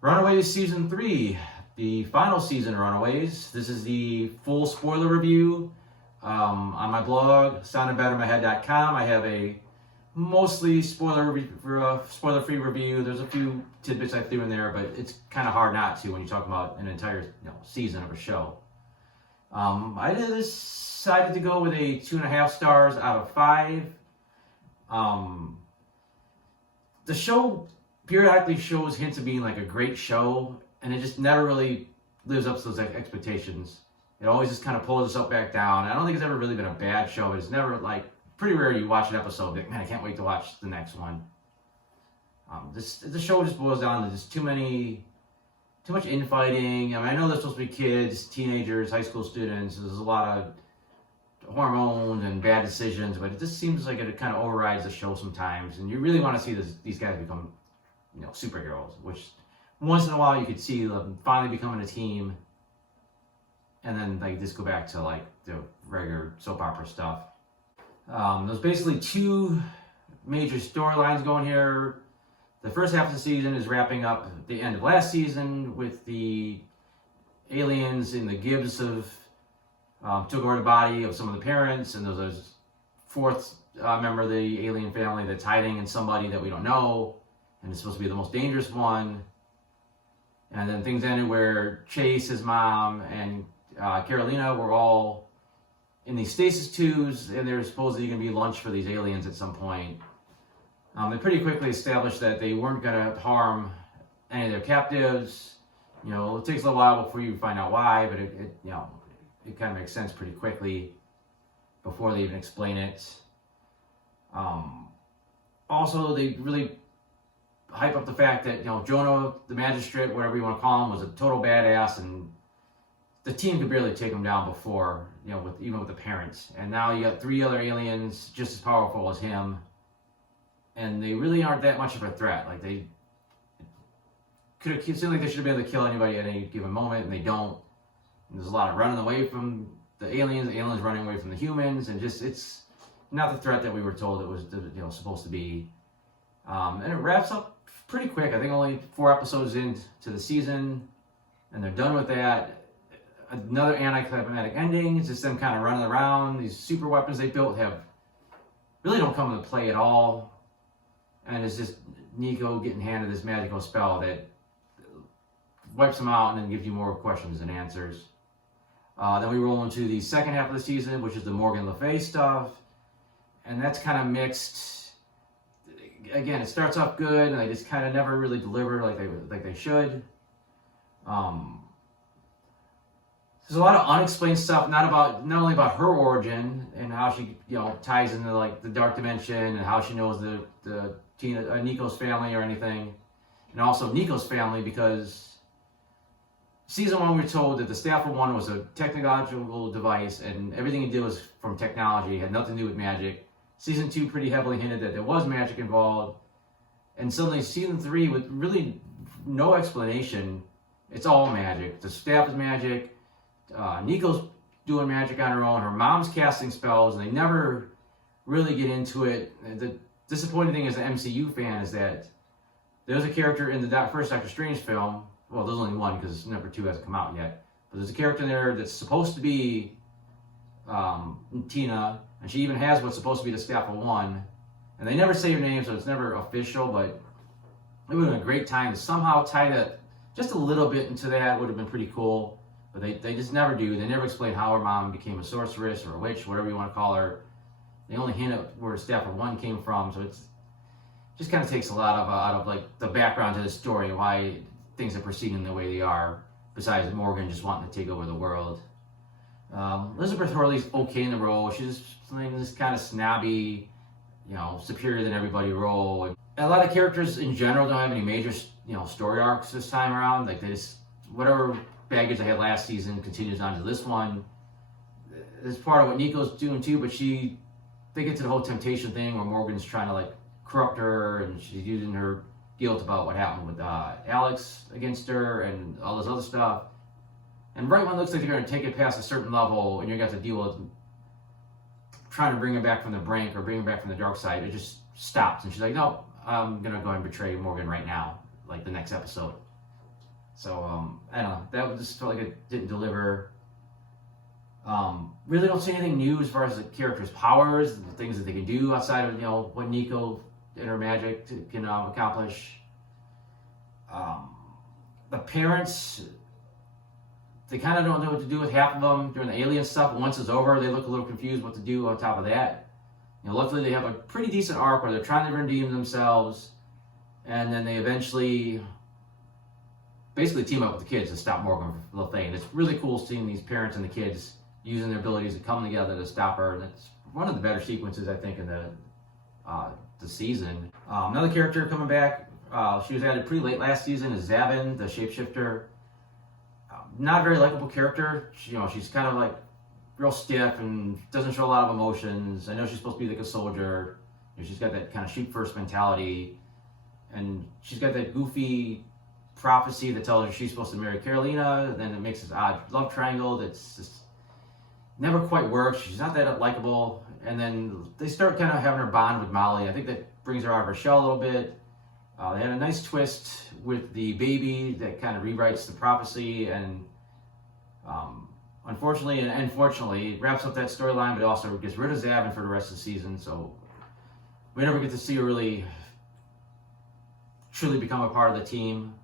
Runaways Season 3, the final season of Runaways. This is the full spoiler review. On my blog, soundedbettermyhead.com, I have a mostly spoiler-free review. There's a few tidbits I threw in there, but it's kind of hard not to when you talk about an entire season of a show. I decided to go with a 2.5 stars out of 5. The show periodically shows hints of being like a great show, and it just never really lives up to those expectations. It always just kind of pulls us up back down. I don't think it's ever really been a bad show, but it's never like pretty rare you watch an episode like, man, I can't wait to watch the next one. The show just boils down to just too much infighting. I mean, I know they're supposed to be kids, teenagers, high school students. There's a lot of hormones and bad decisions, but it just seems like it kind of overrides the show sometimes. And you really want to see these guys become, superheroes, which once in a while you could see them finally becoming a team, and then like just go back to like the regular soap opera stuff. There's basically 2 major storylines going here. The first half of the season is wrapping up the end of last season with the aliens in the Gibbs took over the body of some of the parents, and there's a 4th member of the alien family that's hiding in somebody that we don't know, and it's supposed to be the most dangerous one. And then things ended where Chase, his mom, and Carolina were all in these stasis tubes, and they're supposedly going to be lunch for these aliens at some point. They pretty quickly established that they weren't going to harm any of their captives. It takes a little while before you find out why, but it kind of makes sense pretty quickly before they even explain it. Also, they really hype up the fact that Jonah, the magistrate, whatever you want to call him, was a total badass, and the team could barely take him down before, even with the parents. And now you got 3 other aliens just as powerful as him, and they really aren't that much of a threat. Like they seemed like they should have been able to kill anybody at any given moment, and they don't. And there's a lot of running away from the aliens running away from the humans, and just it's not the threat that we were told it was supposed to be. And it wraps up pretty quick. I think only 4 episodes into the season, and they're done with that. Another anticlimactic ending. It's just them kind of running around. These super weapons they built really don't come into play at all, and it's just Nico getting handed this magical spell that wipes them out and then gives you more questions than answers. Then we roll into the second half of the season, which is the Morgan Le Fay stuff, and that's kind of mixed. Again, it starts off good, and they just kind of never really deliver like they should. There's a lot of unexplained stuff, not only about her origin and how she ties into like the dark dimension and how she knows the Nico's family or anything, and also Nico's family, because Season 1 we were told that the Stafford 1 was a technological device and everything he did was from technology, had nothing to do with magic. Season 2 pretty heavily hinted that there was magic involved, and suddenly Season 3 with really no explanation, it's all magic. The staff is magic. Nico's doing magic on her own. Her mom's casting spells, and they never really get into it. The disappointing thing as an MCU fan is that there's a character in the first Doctor Strange film. Well, there's only one because number 2 hasn't come out yet. But there's a character in there that's supposed to be Tina, and she even has what's supposed to be the Staff of One. And they never say her name, so it's never official, but it would have been a great time to somehow tie that just a little bit into that. It would have been pretty cool. But they just never do. They never explain how her mom became a sorceress or a witch, whatever you want to call her. They only hint at where Staff of One came from, so it's just kind of takes a lot out of like the background to the story, why things are proceeding the way they are, besides Morgan just wanting to take over the world. Elizabeth Hurley's okay in the role. She's playing this kind of snobby, superior than everybody role. And a lot of characters in general don't have any major, story arcs this time around. Like they just, whatever baggage I had last season continues on to this one. It's part of what Nico's doing too, but they get to the whole temptation thing where Morgan's trying to like corrupt her, and she's using her guilt about what happened with Alex against her and all this other stuff. And right when it looks like they're going to take it past a certain level and you're going to have to deal with trying to bring him back from the brink or bring him back from the dark side, it just stops. And she's like, no, I'm going to go and betray Morgan right now, like the next episode. So I don't know. That just felt like it didn't deliver. Really don't see anything new as far as the characters' powers, the things that they can do outside of what Nico and her magic can accomplish. The parents, they kind of don't know what to do with half of them during the alien stuff. But once it's over, they look a little confused what to do on top of that. Luckily they have a pretty decent arc where they're trying to redeem themselves, and then they eventually basically team up with the kids to stop Morgan from Le Fay. And it's really cool seeing these parents and the kids using their abilities to come together to stop her. And it's one of the better sequences, I think, in the season. Another character coming back, she was added pretty late last season, is Zavin, the shapeshifter. Not a very likable character. She's kind of like real stiff and doesn't show a lot of emotions. I know she's supposed to be like a soldier. She's got that kind of shoot first mentality, and she's got that goofy prophecy that tells her she's supposed to marry Carolina. Then it makes this odd love triangle that's just never quite works. She's not that likable, and then they start kind of having her bond with Molly. I think that brings her out of her shell a little bit. They had a nice twist with the baby that kind of rewrites the prophecy, and unfortunately and fortunately, it wraps up that storyline, but it also gets rid of Zavin for the rest of the season. So we never get to see her really truly become a part of the team,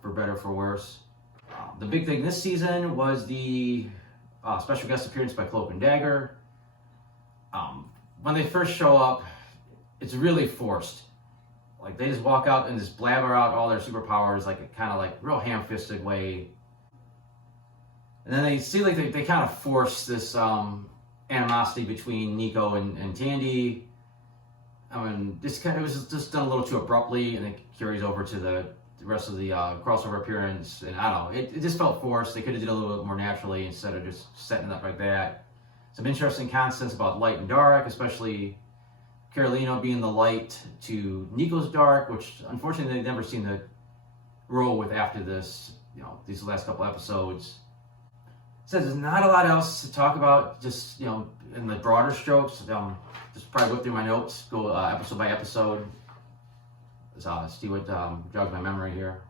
for better or for worse. The big thing this season was the special guest appearance by Cloak and Dagger. When they first show up, it's really forced. Like, they just walk out and just blabber out all their superpowers, like a kind of like real ham-fisted way. And then they see like they kind of force this animosity between Nico and Tandy. I mean, it was just done a little too abruptly, and it carries over to the rest of the crossover appearance. And I don't know, it just felt forced. They could have did it a little bit more naturally instead of just setting it up like that. Some interesting concepts about light and dark, especially Carolina being the light to Nico's dark, which unfortunately they've never seen the roll with after this, these last couple episodes. Says there's not a lot else to talk about, just, in the broader strokes. Just probably whip through my notes, go episode by episode. See what jogs my memory here.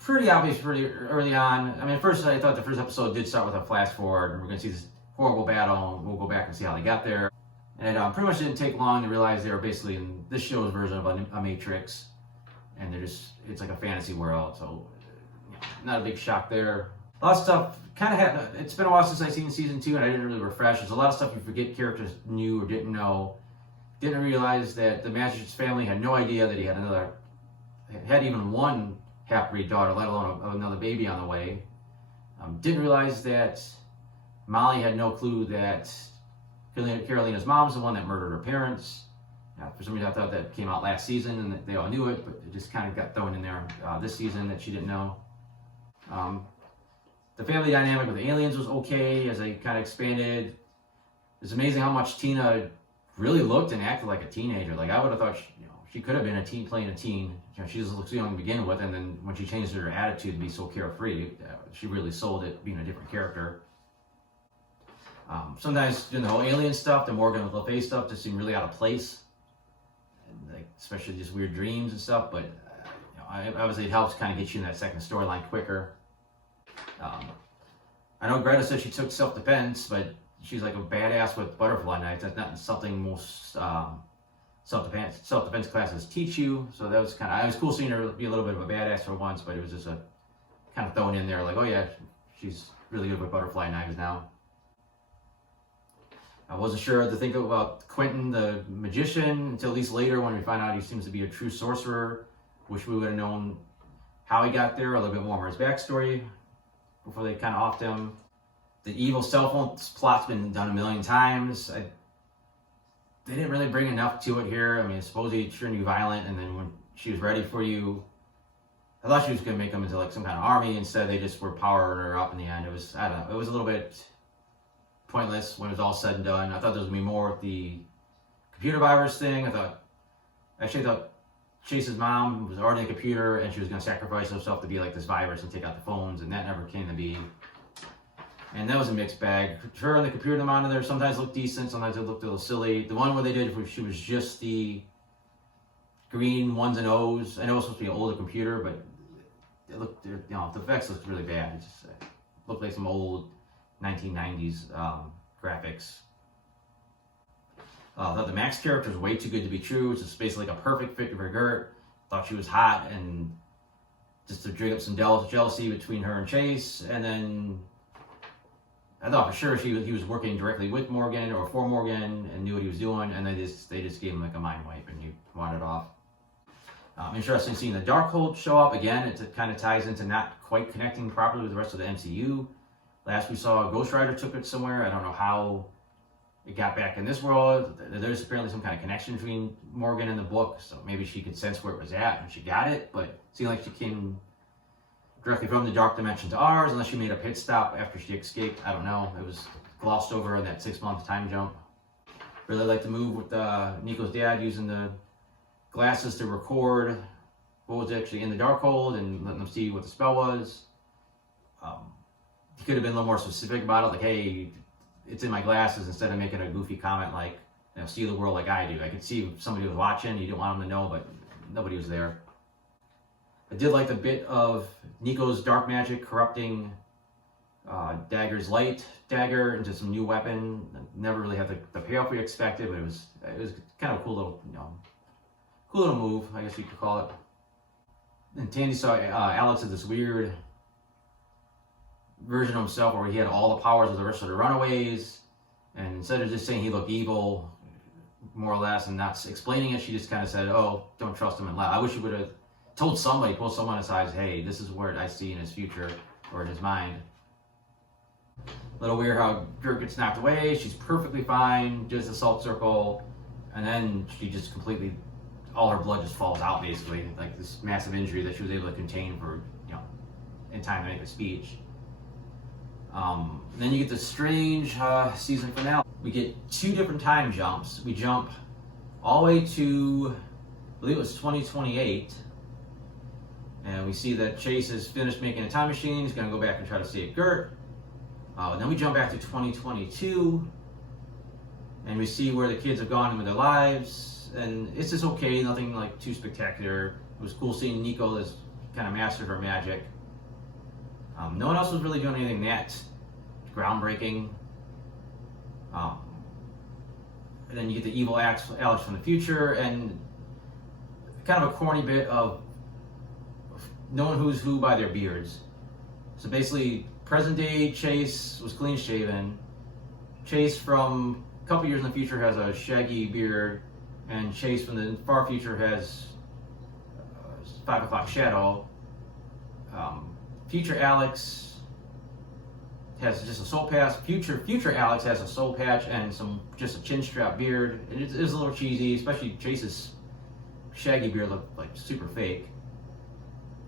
Pretty obvious pretty early on. I mean, at first I thought the first episode did start with a flash forward, and we're going to see this horrible battle, and we'll go back and see how they got there. And it pretty much didn't take long to realize they were basically in this show's version of a Matrix, and it's like a fantasy world, so not a big shock there. A lot of stuff kind of it's been a while since I've seen season 2, and I didn't really refresh. There's a lot of stuff you forget characters knew or didn't know. Didn't realize that the Magistrate's family had no idea that he had even one half-breed daughter, let alone another baby on the way. Didn't realize that Molly had no clue that Carolina's mom's the one that murdered her parents. For some reason, I thought that came out last season and that they all knew it, but it just kind of got thrown in there this season that she didn't know. The family dynamic with the aliens was okay as they kind of expanded. It's amazing how much Tina really looked and acted like a teenager. Like, I would have thought she could have been a teen playing a teen. She just looks young to begin with, and then when she changed her attitude to be so carefree, she really sold it being a different character. Sometimes doing the whole alien stuff, the Morgan with Le Fay stuff, just seemed really out of place, and like, especially just weird dreams and stuff. But obviously it helps kind of get you in that second storyline quicker. I know Greta said she took self-defense, but she's like a badass with butterfly knives. That's not something most self-defense classes teach you. So that was it was cool seeing her be a little bit of a badass for once, but it was just a kind of thrown in there like, oh yeah, she's really good with butterfly knives now. I wasn't sure to think about Quentin the magician until at least later when we find out he seems to be a true sorcerer. Wish we would have known how he got there, a little bit more of his backstory before they kind of offed him. The evil cell phone plot's been done a million times. They didn't really bring enough to it here. I mean, supposedly it turned you violent, and then when she was ready for you, I thought she was going to make them into like some kind of army. Instead, they just were powering her up in the end. It was, I don't know, it was a little bit pointless when it was all said and done. I thought there was going to be more with the computer virus thing. I thought Chase's mom was already a computer, and she was going to sacrifice herself to be like this virus and take out the phones, and that never came to be. And that was a mixed bag. Her and the computer monitor sometimes looked decent, sometimes it looked a little silly. The one where they did, she was just the green ones and O's. I know it was supposed to be an older computer, but it looked, you know, the effects looked really bad. It just looked like some old 1990s graphics. Thought the Max character is way too good to be true. It's just basically like a perfect fit for Gert. Thought she was hot, and just to drink up some jealousy between her and Chase. And then I thought for sure he was working directly with Morgan or for Morgan and knew what he was doing. And they just gave him like a mind wipe, and he wandered off. Interesting seeing the Darkhold show up again. It kind of ties into not quite connecting properly with the rest of the MCU. Last we saw, Ghost Rider took it somewhere. I don't know how it got back in this world. There's apparently some kind of connection between Morgan and the book, so maybe she could sense where it was at and she got it, but it seemed like she came directly from the dark dimension to ours, unless she made a pit stop after she escaped. I don't know. It was glossed over in that 6-month time jump. Really like the move with Nico's dad using the glasses to record what was actually in the Darkhold and letting them see what the spell was. He could have been a little more specific about it, like, hey, it's in my glasses, instead of making a goofy comment like, you know, see the world like I do. I could see if somebody was watching, you didn't want them to know, but nobody was there. I did like the bit of Nico's dark magic corrupting Dagger's light dagger into some new weapon. Never really had the payoff we expected, but it was kind of a cool little, you know, cool little move, I guess you could call it. And Tandy saw Alex as this weird version of himself where he had all the powers of the rest of the Runaways, and instead of just saying he looked evil, more or less, and not explaining it, she just kind of said, oh, don't trust him and lie. I wish he would have told somebody, pulled someone aside, hey, this is what I see in his future or in his mind. A little weird how Gert gets knocked away. She's perfectly fine, does the salt circle, and then she just completely, all her blood just falls out basically, like this massive injury that she was able to contain for, you know, in time to make a speech. Then you get the strange season finale. We get 2 different time jumps. We jump all the way to, I believe it was 2028, and we see that Chase has finished making a time machine. He's going to go back and try to save Gert. Then we jump back to 2022, and we see where the kids have gone with their lives, and it's just okay, nothing like too spectacular. It was cool seeing Nico that's kind of mastered her magic. No one else was really doing anything that groundbreaking. And then you get the evil Alex from the future, and kind of a corny bit of knowing who's who by their beards. So basically, present day Chase was clean shaven. Chase from a couple years in the future has a shaggy beard, and Chase from the far future has 5 o'clock shadow. Future Alex has just a soul patch. Future Alex has a soul patch and just a chin strap beard. It is a little cheesy, especially Chase's shaggy beard looked like super fake.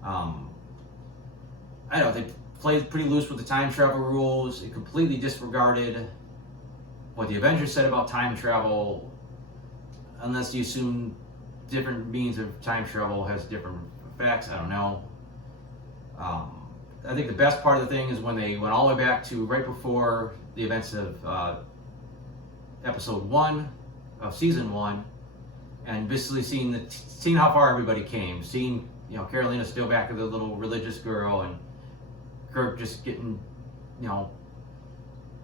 I don't know, they played pretty loose with the time travel rules. It completely disregarded what the Avengers said about time travel, unless you assume different means of time travel has different effects. I don't know. I think the best part of the thing is when they went all the way back to right before the events of episode 1 of season 1, and basically seeing how far everybody came, seeing, you know, Carolina still back as a little religious girl, and Kirk just getting, you know,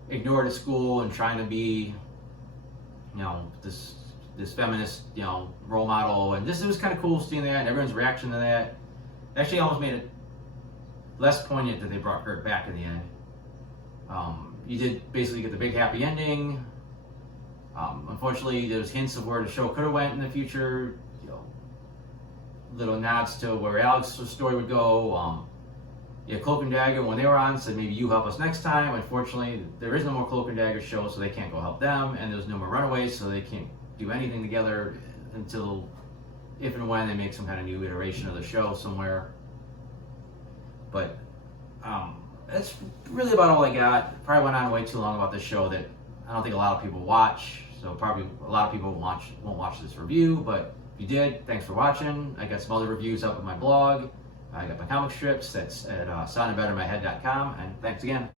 ignored at school and trying to be, you know, this feminist, you know, role model, and it was kind of cool seeing that, and everyone's reaction to that. Actually almost made it less poignant that they brought Gert back in the end. You did basically get the big happy ending. Unfortunately, there's hints of where the show could have went in the future. You know, little nods to where Alex's story would go. Yeah, Cloak and Dagger, when they were on, said maybe you help us next time. Unfortunately, there is no more Cloak and Dagger show, so they can't go help them, and there's no more Runaways, so they can't do anything together until if and when they make some kind of new iteration of the show somewhere. But that's really about all I got. Probably went on way too long about this show that I don't think a lot of people watch, so probably a lot of people won't watch this review, but if you did, thanks for watching. I got some other reviews up on my blog. I got my comic strips, that's at soundandbettermyhead.com, and thanks again.